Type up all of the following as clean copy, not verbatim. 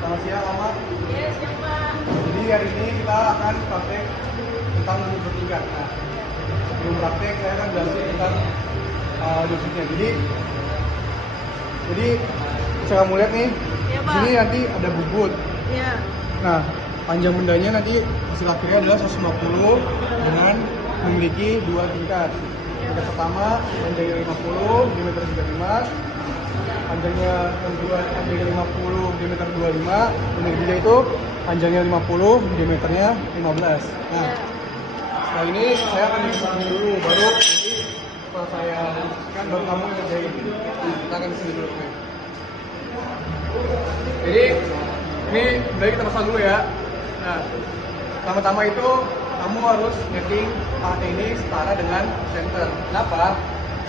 Selamat siang, Mama. Yes, siang Pak. Jadi hari ini kita akan praktek tentang lutut bertingkat. Nah, sebelum praktek saya akan jelasin tentang lututnya. Jadi bisa kamu lihat nih, Iya, di Pak. sini nanti ada bubut. Iya. Nah, panjang bendanya nanti hasil akhirnya adalah 150 dengan memiliki dua tingkat. Tingkat pertama panjangnya 50 diameter 35, panjangnya yang kedua panjangnya 50 diameter 25, dan yang ketiga itu panjangnya 50 diameternya 15. Nah, setelah ini saya akan mencoba dulu, baru nanti setelah saya kan baru kamu ngerjain. Kita akan kesini dulu. Jadi ini dari kita pasang dulu ya. Nah, pertama-tama itu kamu harus netting pahat ini setara dengan center. Kenapa?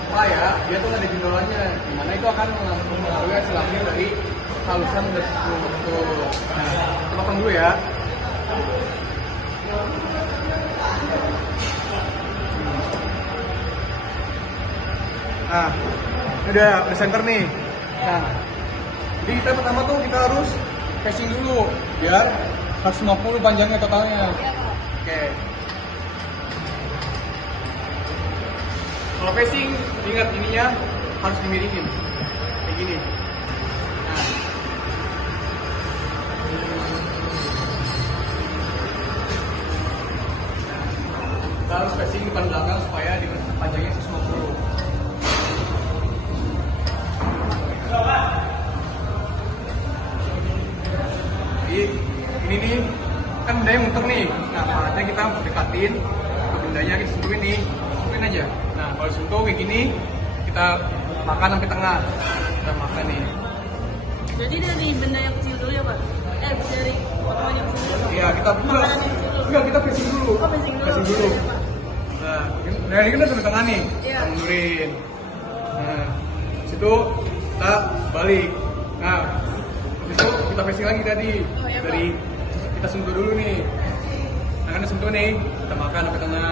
Supaya dia tuh ada jendolannya, dimana itu akan mempengaruhi hasil akhir dari halusan dan susu. Nah, kita pasang dulu ya. Nah, ini udah center nih. Nah, jadi kita pertama tuh kita harus casing dulu biar 150 panjangnya totalnya. Oke. Kalau facing, ingat ininya harus dimiringin kayak gini. Nah. Kita harus facing depan belakang supaya panjangnya 150. Jadi ini nih kan bendanya muter nih. Nah, pahatnya kita dekatin ke bendanya, kita sentuhin nih, sentuhin aja. Nah, kalau sentuh kayak gini kita makan sampai tengah, kita makan nih. Jadi dari benda yang kecil dulu ya Pak? Dari potongan yang kecil dulu? Iya, kita enggak kita facing dulu. Oh, facing dulu. Facing dulu. Iya, Pak. Nah, ini kan udah sampai tengah nih. Iya. Kita mundurin. Nah, situ kita balik. Nah, itu kita facing lagi tadi. Oh, iya, Dari kita sentuh dulu nih. Nah, kan sentuh nih, kita makan sampai tengah.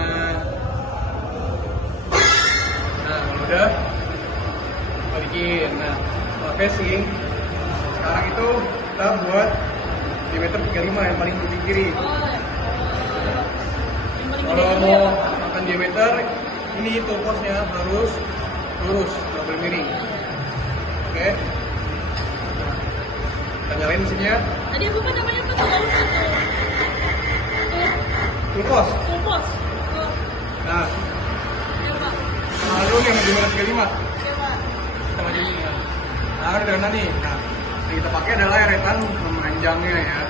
Nah, kalau udah balikin. Nah, setelah facing, sekarang itu kita buat diameter 35 yang paling ujung kiri. Oh, ya. Yang paling Kalau gede dulu mau ya Pak? makan diameter, ini toposnya harus lurus, nggak boleh miring. Oke. Nah, kita nyalain mesinnya. Tadi apa kan namanya Pak? Topos. Kompos. Oh, Nah, ya Pak. lalu yang diameter 35. Ya Pak. Kita majuin ini. Nah, kan udah kena nih. Nah, yang kita pakai adalah eretan memanjangnya ya.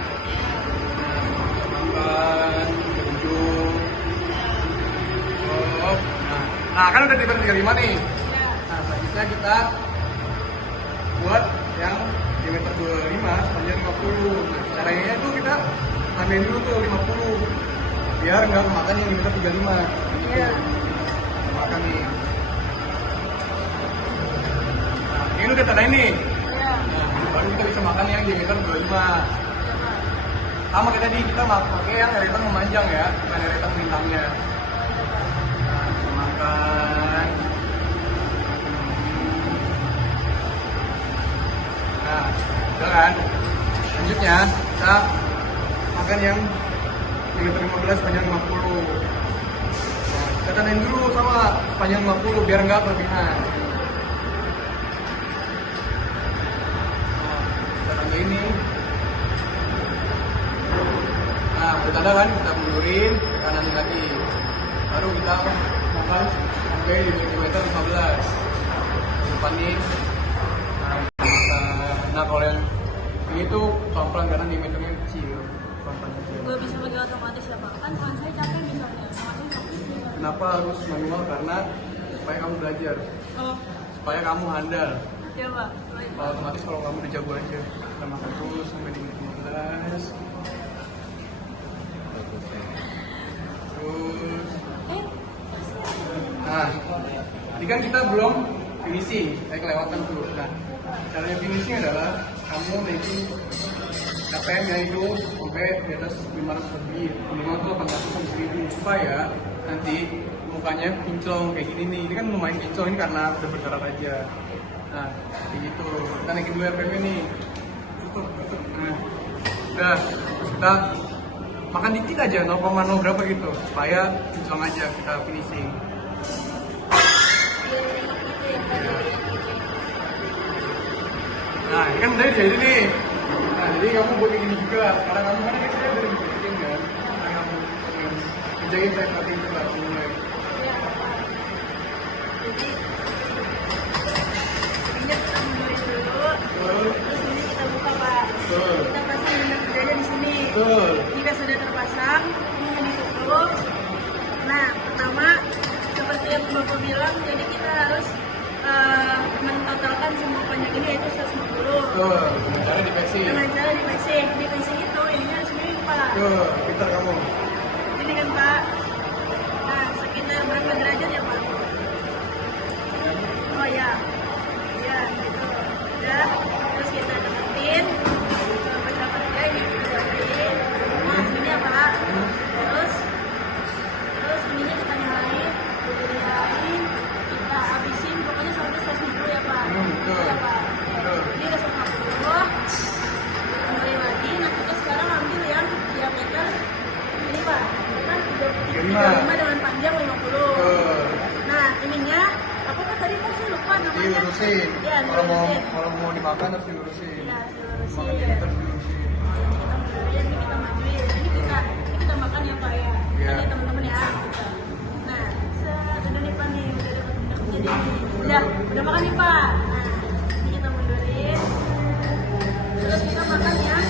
Nah, kita makan ke ujung. Oh, nah kan udah diameter 35 nih. Ya. Nah, selanjutnya kita buat yang diameter 25 sepanjang 50. Nah, caranya itu kita tambahin dulu tuh 50 biar nggak kemakan yang diameter 35. Iya. Kita makan nih. Nah, ini udah tandain nih. Iya. Nah, baru kita bisa makan yang diameter 25. Ya Pak. Sama kayak tadi kita pakai yang eretan memanjang ya, bukan eretan melintangnya. Nah, kita makan. Nah, udah kan? Lanjutnya kita makan yang diameter 15 panjang 50. Nah, kita tandain dulu sama panjang 50 biar nggak kelebihan. Nah, kita tanda ini. Nah, udah tanda kan? Kita mundurin ke kanan lagi. Baru kita makan sampai di diameter 15. Depan nih. Nah, kalau yang ini tuh pelan-pelan karena diameternya kecil. Pelan-pelan kecil. Gak bisa pakai otomatis ya Pak? Kan tangan saya capek misalnya. Kenapa harus manual? Karena supaya kamu belajar, Oh, supaya kamu handal. ya Pak. Baik. Kalau otomatis kalau kamu udah jago aja, kita makan terus sampai di menit 15. Terus, nah, tadi kan kita belum finishing, saya kelewatan tuh. Nah, caranya finishing adalah kamu naikin KPM-nya itu sampai di atas 500 lebih, minimal tuh 800 sampai 1000 supaya nanti mukanya kinclong kayak gini nih. Ini kan lumayan kinclong ini karena udah berdarah aja. Nah, kayak gitu. Kita naikin dulu RPM nih. Tutup. Nah, Udah, terus kita makan dikit aja, 0,0 berapa gitu, supaya langsung aja kita finishing. Nah, ini kan udah jadi nih. Nah, jadi kamu buat kayak gini juga. Karena kamu kan saya dari bikin kan. Karena kamu kerjain saya perhatiin coba mulai. Ini kita mundurin dulu. Terus ini kita buka, Pak. Betul. Kita pasang benang bedanya di sini. Betul. Jika sudah terpasang, ini ditutup. Nah, pertama seperti yang Bapak bilang, jadi kita harus mentotalkan semua panjang ini yaitu 150. Betul. Dengan cara dipexing. Dengan cara di passing. Di passing itu ininya harus mirip, Pak. Betul. Pintar kamu. Ini kan, Pak. Nah, sekitar berapa derajat ya, Pak? Oh ya. Ya, gitu. Udah. Terus kita deketin. Berapa ini kita buatin. Nah, sini ya, Pak. Terus ininya kita nyalain. Kita habisin pokoknya sampai 150 ya, Pak. Betul. Ya, Pak. Betul. Ini udah 150. Kembali lagi. Nah, kita sekarang ambil yang diameter ini, Pak. Kan 35 dengan panjang 50. Betul. Nah, ininya apa Pak tadi Pak? Saya lupa namanya. Dilurusin. Ya, Kalau dilurusin. mau dimakan harus dilurusin. Ya, Makan dilurusin. kita harus dilurusin. Kita mundurin, ini kita majuin. Ini kita makan ya, Pak ya. Iya. Ini teman-teman ya. Nah, udah nih Pak nih, udah jadi udah makan nih Pak. Nah, ini kita mundurin. Terus kita makan yang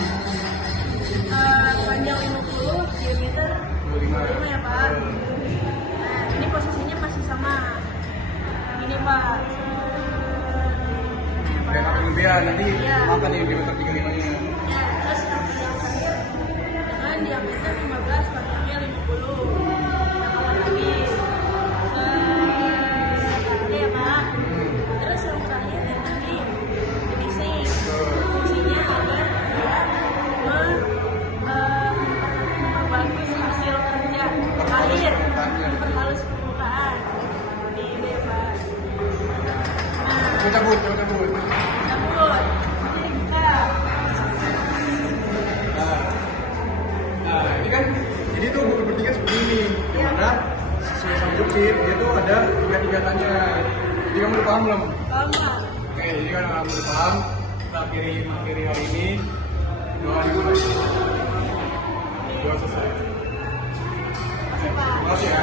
panjang 50, diameter 25 ya, Pak. Nah, ini posisinya masih sama. Ini, Pak. Biar nggak kemudian nanti Iya. makan yang diameter 35-nya. Ya, terus yang terakhir dengan diameter 15, panjangnya 50. Kita makan lagi. Ada ya, Pak. Terus yang terakhir yang tadi finishing. Fungsinya agar dia memperbagus hasil kerja air, memperhalus permukaan. Ini ya, Pak. Nah, Cabut. cabut. Ini buka. Nah, ini kan jadi tuh buku bertiga seperti ini. Di mana sesuai sama jepit dia tuh ada tiga-tiganya. Jadi kamu udah paham belum? Paham, Pak? Oke, jadi kan kamu udah paham. Kita akhiri hari ini. Doa dimulai. Doa selesai. Masih, Pak. Terima kasih ya.